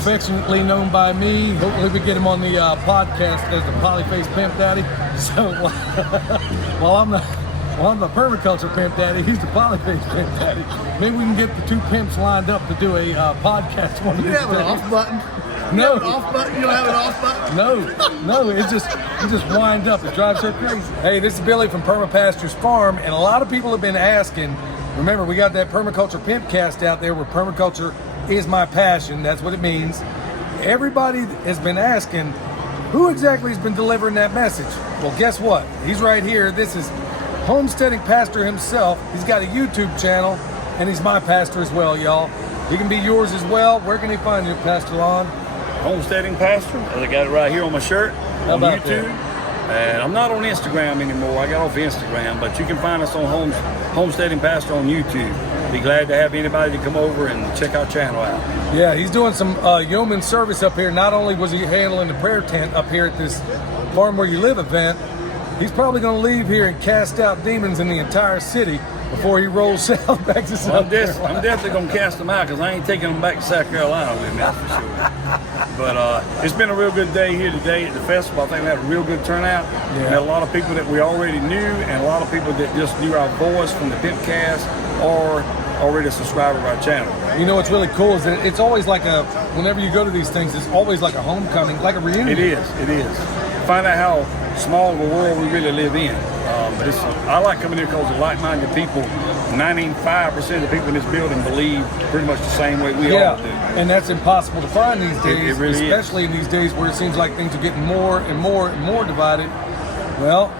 affectionately known by me. Hopefully we get him on the podcast as the Polyface Pimp Daddy. So while I'm the permaculture Pimp Daddy, he's the Polyface Pimp Daddy. Maybe we can get the two pimps lined up to do a podcast one of these days. You have an off button? No. You don't have an off button? No, you just wind up. It drives her crazy. Hey, this is Billy from Perma Pastures Farm, and a lot of people have been asking, remember, we got that Permaculture Pimpcast out there where permaculture is my passion. That's what it means. Everybody has been asking, who exactly has been delivering that message? Well, guess what? He's right here. This is homesteading pastor himself. He's got a YouTube channel, and he's my pastor as well, y'all. He can be yours as well. Where can he find you, Pastor Lon? Homesteading Pastor, as I got it right here on my shirt, on YouTube. And I'm not on Instagram anymore. I got off Instagram, but you can find us on Homesteading Pastor on YouTube. Be glad to have anybody to come over and check our channel out. Yeah, he's doing some yeoman service up here. Not only was he handling the prayer tent up here at this Farm Where You Live event, he's probably going to leave here and cast out demons in the entire city before he rolls south back to South Carolina. I'm definitely going to cast them out because I ain't taking them back to South Carolina with me, that's for sure. But it's been a real good day here today at the festival. I think we had a real good turnout. Yeah. We had a lot of people that we already knew and a lot of people that just knew our voice from the Pimpcast or already a subscriber of our channel. You know what's really cool is that it's always like whenever you go to these things, it's always like a homecoming, like a reunion. It is. Find out how small of a world we really live in. But I like coming here because of like-minded people. 95% of the people in this building believe pretty much the same way we all do. And that's impossible to find these days, it really especially in these days where it seems like things are getting more and more and more divided. Well,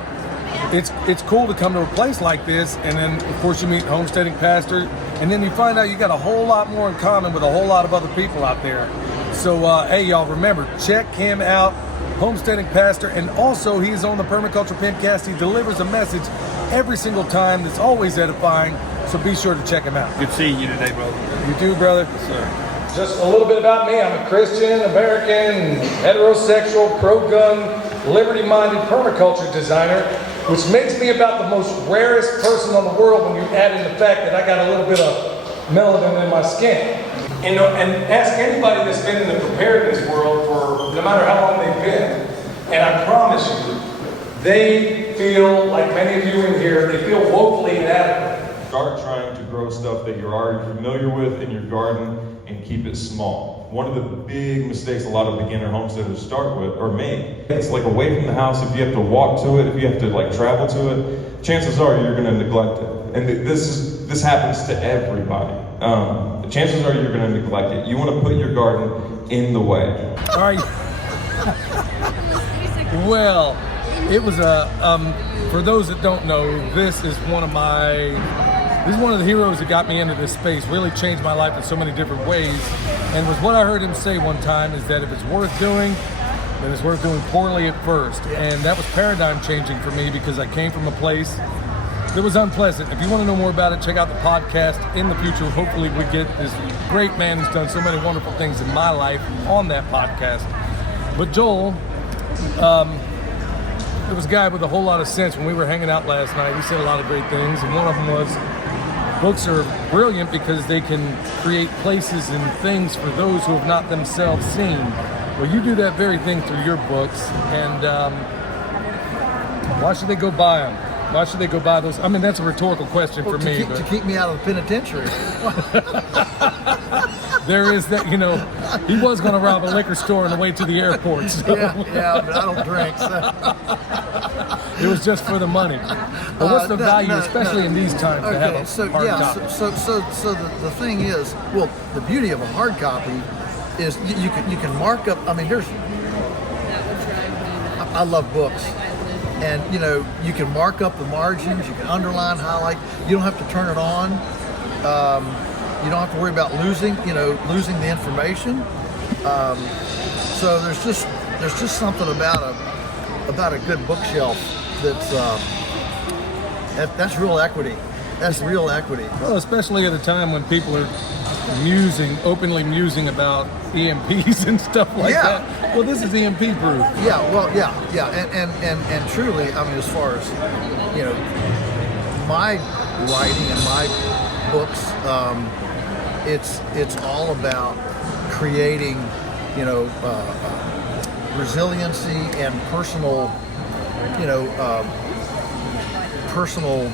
it's cool to come to a place like this, and then of course you meet homesteading pastor, and then you find out you got a whole lot more in common with a whole lot of other people out there. So hey y'all, remember, check him out, homesteading pastor, and also he's on the Permaculture Pimpcast. He delivers a message every single time that's always edifying, so be sure to check him out. Good seeing you today, brother. You too, brother. Yes, sir. Just a little bit about me. I'm a Christian, American, heterosexual, pro-gun, liberty-minded permaculture designer, which makes me about the most rarest person on the world when you add in the fact that I got a little bit of melanin in my skin. And ask anybody that's been in the preparedness world for no matter how long they've been, and I promise you, they feel, like many of you in here, they feel woefully inadequate. Start trying to grow stuff that you're already familiar with in your garden and keep it small. One of the big mistakes a lot of beginner homesteaders start with or make, it's like away from the house. If you have to walk to it, if you have to like travel to it, chances are you're going to neglect it. And this happens to everybody. Chances are you're going to neglect it. You want to put your garden in the way. All right. Well, it was for those that don't know, this is one of the heroes that got me into this space, really changed my life in so many different ways. And was what I heard him say one time is that if it's worth doing, then it's worth doing poorly at first. And that was paradigm changing for me because I came from a place that was unpleasant. If you want to know more about it, check out the podcast. In the future, hopefully we get this great man who's done so many wonderful things in my life on that podcast. But Joel, there was a guy with a whole lot of sense when we were hanging out last night. He said a lot of great things, and one of them was, books are brilliant because they can create places and things for those who have not themselves seen. Well, you do that very thing through your books, and why should they go buy them? Why should they go buy those? I mean, that's a rhetorical question for me. To keep me out of the penitentiary. There is that, he was going to rob a liquor store on the way to the airport. So. Yeah, but I don't drink, so. It was just for the money. But what's the value, especially in these times, to have a hard copy? So the thing is, well, the beauty of a hard copy is you can mark up. I mean, I love books, and you can mark up the margins, you can underline, highlight. You don't have to turn it on. You don't have to worry about losing the information. So there's just something about a good bookshelf that's real equity. That's real equity. Well, especially at a time when people are openly musing about EMPs and stuff like that. Well, this is EMP proof. And truly, I mean, as far as my writing and my books, it's all about creating resiliency and personal, personal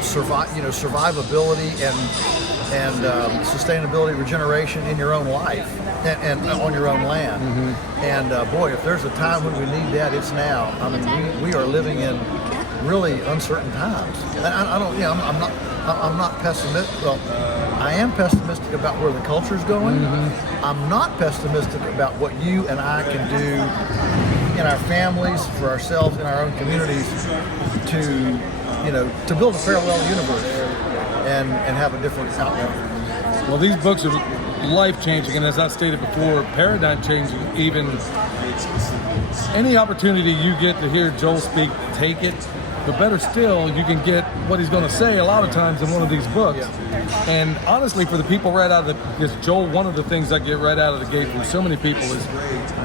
survivability and sustainability, regeneration in your own life and on your own land. And boy, if there's a time when we need that, it's now. I mean, we are living in really uncertain times. And I'm not pessimistic. Well, I am pessimistic about where the culture's going. I'm not pessimistic about what you and I can do in our families, for ourselves, in our own communities, to build a parallel universe and have a different outcome. Well, these books are life-changing, and as I stated before, paradigm-changing. Even any opportunity you get to hear Joel speak, take it. But better still, you can get what he's going to say a lot of times in one of these books. And honestly, for the people right out of this, Joel, one of the things I get right out of the gate from so many people is,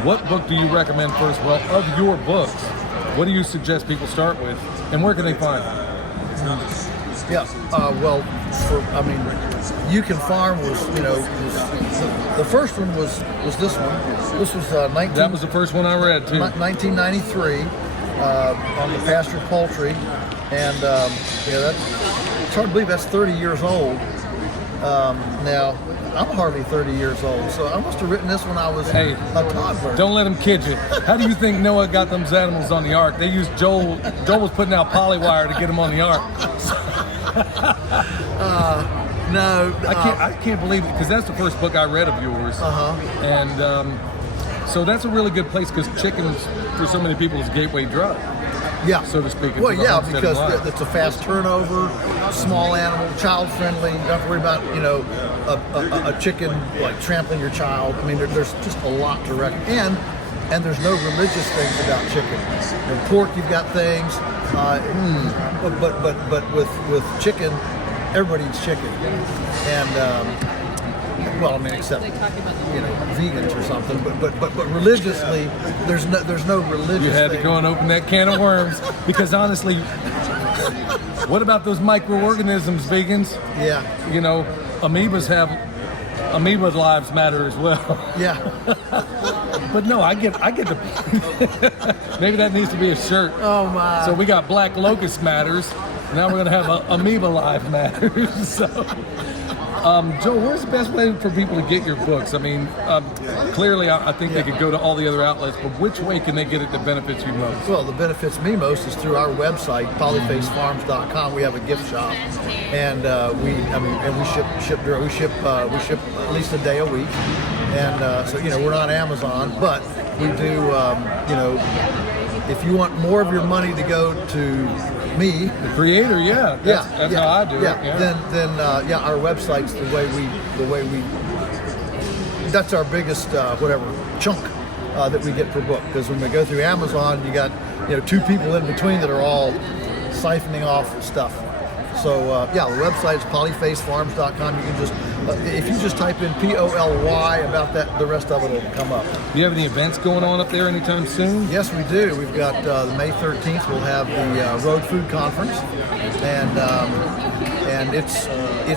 what book do you recommend first? Well, of your books, what do you suggest people start with, and where can they find it? You Can Farm was, the first one was this one. This was That was the first one I read too. 1993 on the pastured poultry, and it's hard to believe that's 30 years old. Now I'm hardly 30 years old, so I must have written this when I was a toddler. Don't let him kid you. How do you think Noah got them animals on the ark? They used Joel was putting out polywire to get them on the ark. No, I can't believe it, because that's the first book I read of yours. And so that's a really good place, because chickens, for so many people, is a gateway drug. Yeah, so to speak. Well, yeah, because it's a fast turnover, small animal, child friendly. You don't have to worry about a chicken like trampling your child. I mean, there's just a lot to recommend, and there's no religious things about chicken. And pork, you've got things, but with chicken, everybody eats chicken, and except vegans or something. But religiously, there's no religious. You had to thing. go and open that can of worms, because honestly, what about those microorganisms, vegans? Yeah. Amoeba lives matter as well. Yeah. But no, I get the maybe that needs to be a shirt. Oh my. So we got Black Locust Matters. Now we're gonna have Amoeba Life Matters. So Joe, where's the best way for people to get your books? I mean, clearly I think they could go to all the other outlets, but which way can they get it that benefits you most? Well, the benefits me most is through our website, polyfacefarms.com. We have a gift shop, and we ship at least a day a week, and so we're not Amazon, but we do. If you want more of your money to go to me, the creator, that's how I do it. Then our website's the way we. That's our biggest chunk that we get per book, because when we go through Amazon, you got two people in between that are all siphoning off stuff. So the website's polyfacefarms.com. You can just if you just type in POLY about that, the rest of it will come up. Do you have any events going on up there anytime soon? Yes, we do. We've got the May 13th. We'll have the Road Food Conference, and it's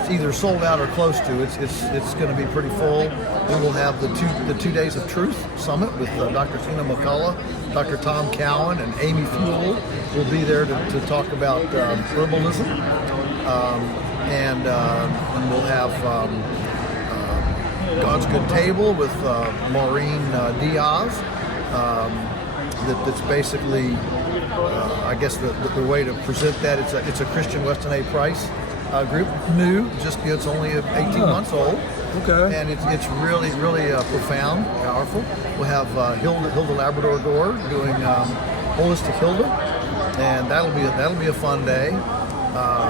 either sold out or close to. It's going to be pretty full. Then we'll have the 2 Days of Truth Summit with Dr. Tina McCullough, Dr. Tom Cowan, and Amy Fuel will be there to talk about herbalism. And we'll have God's Good Table with Maureen Diaz. That's basically, I guess the way to present that. It's a Christian Weston A. Price group, new, just it's only 18 months old. Okay. And it's really profound, powerful. We'll have Hilda Labrador Gore doing Holistic Hilda, and that'll be a fun day.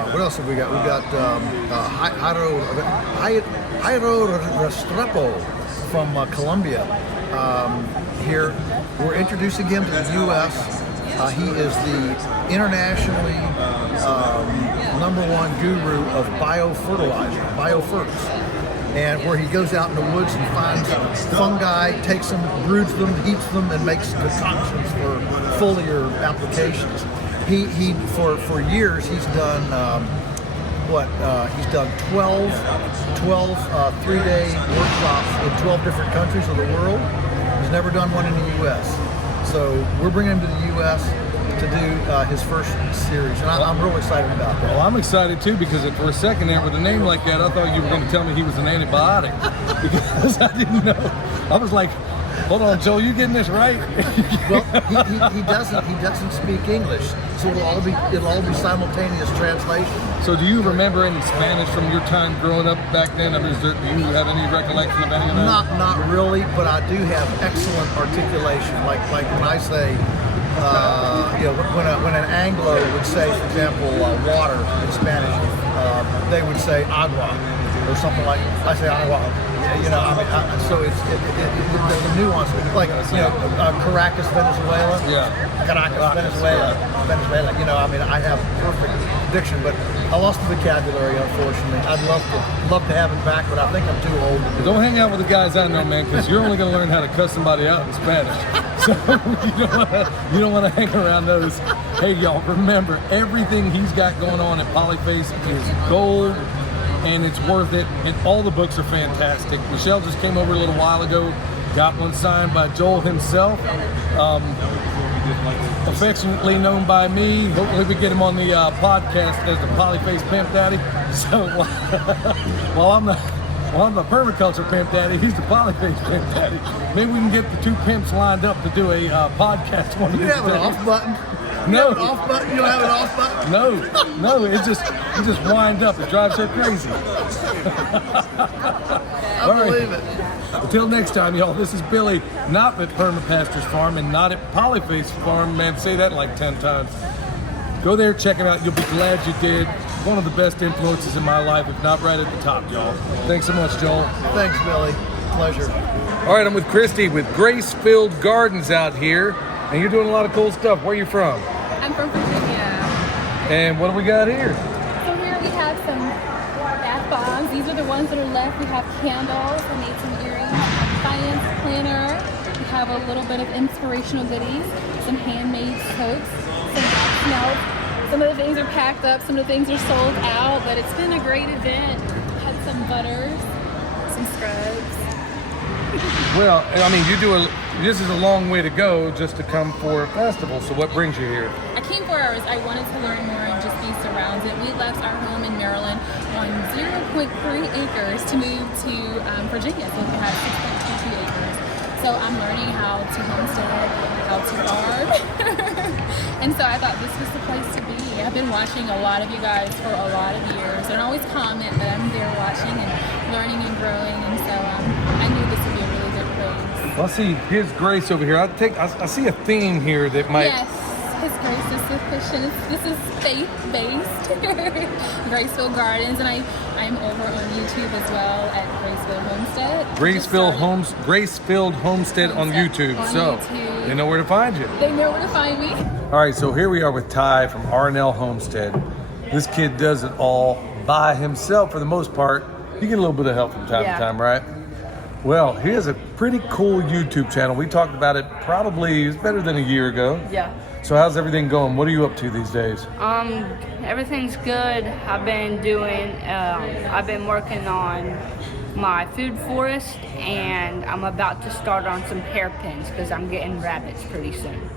What else have we got? We've got Jairo Restrepo from Colombia. Here, we're introducing him to the U.S. He is the internationally #1 guru of biofertilizer, and where he goes out in the woods and finds fungi, takes them, broods them, heats them, and makes concoctions for foliar applications. He for years he's done he's done 12 3-day workshops in 12 different countries of the world. He's never done one in the U.S. So we're bringing him to the U.S. to do his first series, and I'm really excited about that. Well, I'm excited too, because for a second there, with a name like that, I thought you were going to tell me he was an antibiotic, because I didn't know. I was like, hold on, Joel, you getting this right? Well, he doesn't speak English, so it'll all be simultaneous translation. So do you remember any Spanish from your time growing up back then? I mean, do you have any recollection of any of that? Not really, but I do have excellent articulation. Like when I say, when an Anglo would say, for example, water in Spanish, they would say agua or something like. I say agua. So it's the nuance, like Caracas, Venezuela. Yeah. Caracas, Venezuela. I have perfect diction, but I lost the vocabulary, unfortunately. I'd love to have it back, but I think I'm too old to do it. Don't hang out with the guys I know, man, because you're only going to learn how to cuss somebody out in Spanish. So you don't want to hang around those. Hey, y'all, remember, everything he's got going on at Polyface is gold, and it's worth it, and all the books are fantastic. Michelle just came over a little while ago, got one signed by Joel himself, affectionately known by me. Hopefully we get him on the podcast as the Polyface Pimp Daddy. So while I'm the permaculture Pimp Daddy, he's the Polyface Pimp Daddy. Maybe we can get the two pimps lined up to do a podcast one of You these have an days. off button? No. You don't have an off button? No, you just wind up. It drives her crazy. I believe it. Until next time, y'all, this is Billy, not at Perma Pastures Farm and not at Polyface Farm. Man, say that like 10 times. Go there, check it out. You'll be glad you did. One of the best influences in my life, if not right at the top, y'all. Thanks so much, Joel. Thanks, Billy. Pleasure. All right, I'm with Christy with Gracefield Gardens out here, and you're doing a lot of cool stuff. Where are you from? I'm from Virginia. And what do we got here? So here we have some bath bombs. These are the ones that are left. We have candles. I made some earrings. Science planner. We have a little bit of inspirational goodies. Some handmade soaps. Some wax melts. Some of the things are packed up. Some of the things are sold out. But it's been a great event. Had some butters. Some scrubs. Well, I mean, this is a long way to go just to come for a festival. So what brings you here? I came 4 hours. I wanted to learn more and just be surrounded. We left our home in Maryland on 0.3 acres to move to Virginia. So we have 6.22 acres. So I'm learning how to homestead, how to farm. And so I thought this was the place to be. I've been watching a lot of you guys for a lot of years. I don't always comment, but I'm there watching and learning and growing. And so I knew this would be a really good place. Well, I see His Grace over here. I see a theme here that might... Yes, His Grace is sufficient. This is faith-based. Gracefield Gardens, and I'm over on YouTube as well at Gracefield Homestead. Gracefield Homestead on YouTube. So they know where to find you. They know where to find me. All right, so here we are with Ty from RNL Homestead. This kid does it all by himself for the most part. You get a little bit of help from time to time, right? Well, he has a pretty cool YouTube channel. We talked about it it's better than a year ago. Yeah. So how's everything going? What are you up to these days? Everything's good. I've been working on my food forest, and I'm about to start on some hairpins because I'm getting rabbits pretty soon.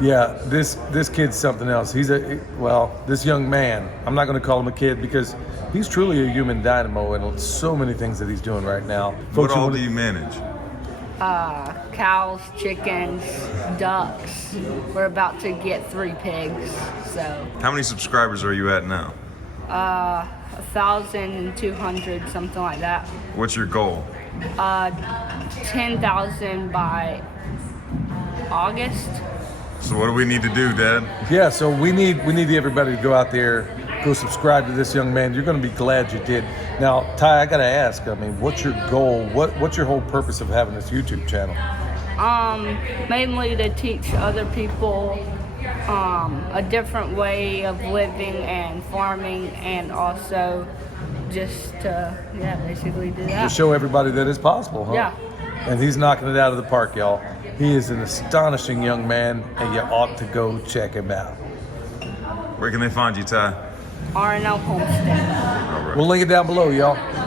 Yeah, this kid's something else. This young man, I'm not going to call him a kid because he's truly a human dynamo and so many things that he's doing right now. What all do you manage? Cows, chickens, ducks. We're about to get 3 pigs, so. How many subscribers are you at now? 1,200, something like that. What's your goal? 10,000 by August. So what do we need to do, Dad? Yeah, so we need everybody to go out there, go subscribe to this young man. You're going to be glad you did. Now, Ty, I got to ask, what's your goal? What's your whole purpose of having this YouTube channel? Mainly to teach other people a different way of living and farming, and also just to, basically do that. To show everybody that it's possible, huh? Yeah. And he's knocking it out of the park, y'all. He is an astonishing young man, and you ought to go check him out. Where can they find you, Ty? RNL Homestead. All right. We'll link it down below, y'all.